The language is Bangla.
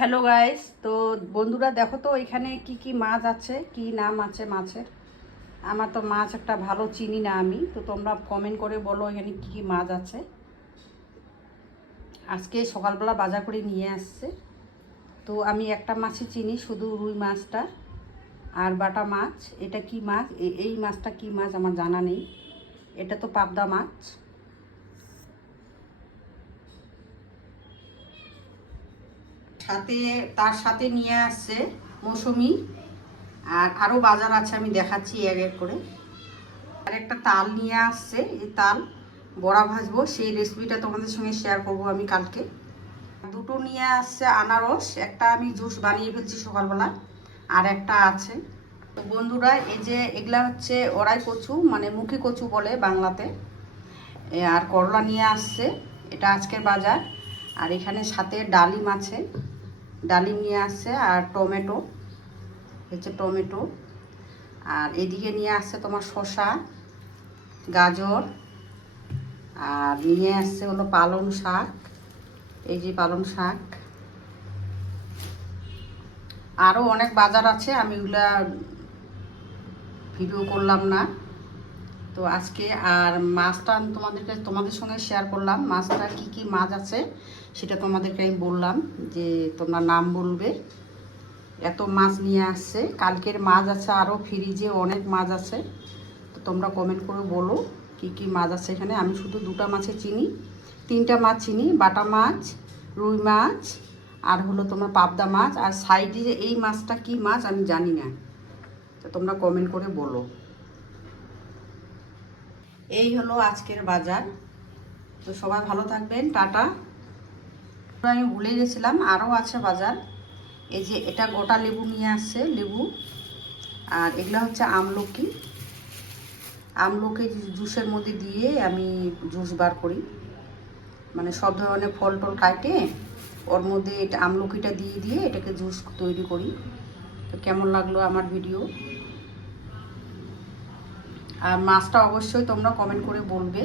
হ্যালো গাইস, তো বন্ধুরা দেখো তো এখানে কি কি মাছ আছে, কি নাম আছে মাছের। আমার তো মাছ একটা ভালো চিনি না আমি, তো তোমরা কমেন্ট করে বলো এখানে কি কি মাছ আছে। আজকে সকালবেলা বাজার করে নিয়ে আসছে। তো আমি একটা মাছই চিনি, শুধু রুই মাছটা আর বাটা মাছ। এটা কি মাছ, এই মাছটা কি মাছ আমার জানা নেই। এটা তো পাবদা মাছ। সাথে তার সাথে নিয়ে আসছে মৌসুমি। আর আরও বাজার আছে, আমি দেখাচ্ছি এক এক করে। আর একটা তাল নিয়ে আসছে, এই তাল বড়া ভাজবো, সেই রেসিপিটা তোমাদের সঙ্গে শেয়ার করব আমি কালকে। দুটো নিয়ে আসছে আনারস, একটা আমি জুস বানিয়ে ফেলছি সকালবেলা, আর একটা আছে। তো বন্ধুরা এই যে এগুলা হচ্ছে ওরাই কচু, মানে মুখী কচু বলে বাংলাতে। আর করলা নিয়ে আসছে, এটা আজকের বাজার। আর এখানে সাথে ডালিম আছে, ডালিম নিয়ে আসছে। আর টমেটো হচ্ছে টমেটো। আর এদিকে নিয়ে আসছে তোমার শসা, গাজর। আর নিয়ে আসছে হলো পালং শাক, এই যে পালং শাক। আরও অনেক বাজার আছে, আমি ওগুলা ভিডিও করলাম না। তো আজকে আর মাছটা আমি তোমাদের সঙ্গে শেয়ার করলাম। মাছটা কি কি মাছ আছে সেটা তোমাদেরকে আমি বললাম, যে তোমরা নাম বলবে। এত মাছ নিয়ে আসছে, কালকের মাছ আছে আরও ফ্রিজে অনেক মাছ আছে। তো তোমরা কমেন্ট করে বলো কি কি মাছ আছে এখানে। আমি শুধু দুটো মাছে চিনি, তিনটা মাছ চিনি, বাটা মাছ, রুই মাছ, আর হলো তোমার পাবদা মাছ। আর সাইডে যে এই মাছটা কি মাছ আমি জানি না, তো তোমরা কমেন্ট করে বলো। এই হলো আজকের বাজার। তো সবাই ভালো থাকবেন, টাটা। আমি ভুলে গেছিলাম, আরও আছে বাজার। এই যে এটা গোটা লেবু নিয়ে আসছে, লেবু। আর এগুলা হচ্ছে আমলকি। আমলকি জুসের মধ্যে দিয়ে আমি জুস বার করি, মানে সব ধরনের ফল টল কাটে ওর মধ্যে এটা আমলকিটা দিয়ে দিয়ে এটাকে জুস তৈরি করি। তো কেমন লাগলো আমার ভিডিও। আর মাছটা অবশ্যই তোমরা কমেন্ট করে বলবে।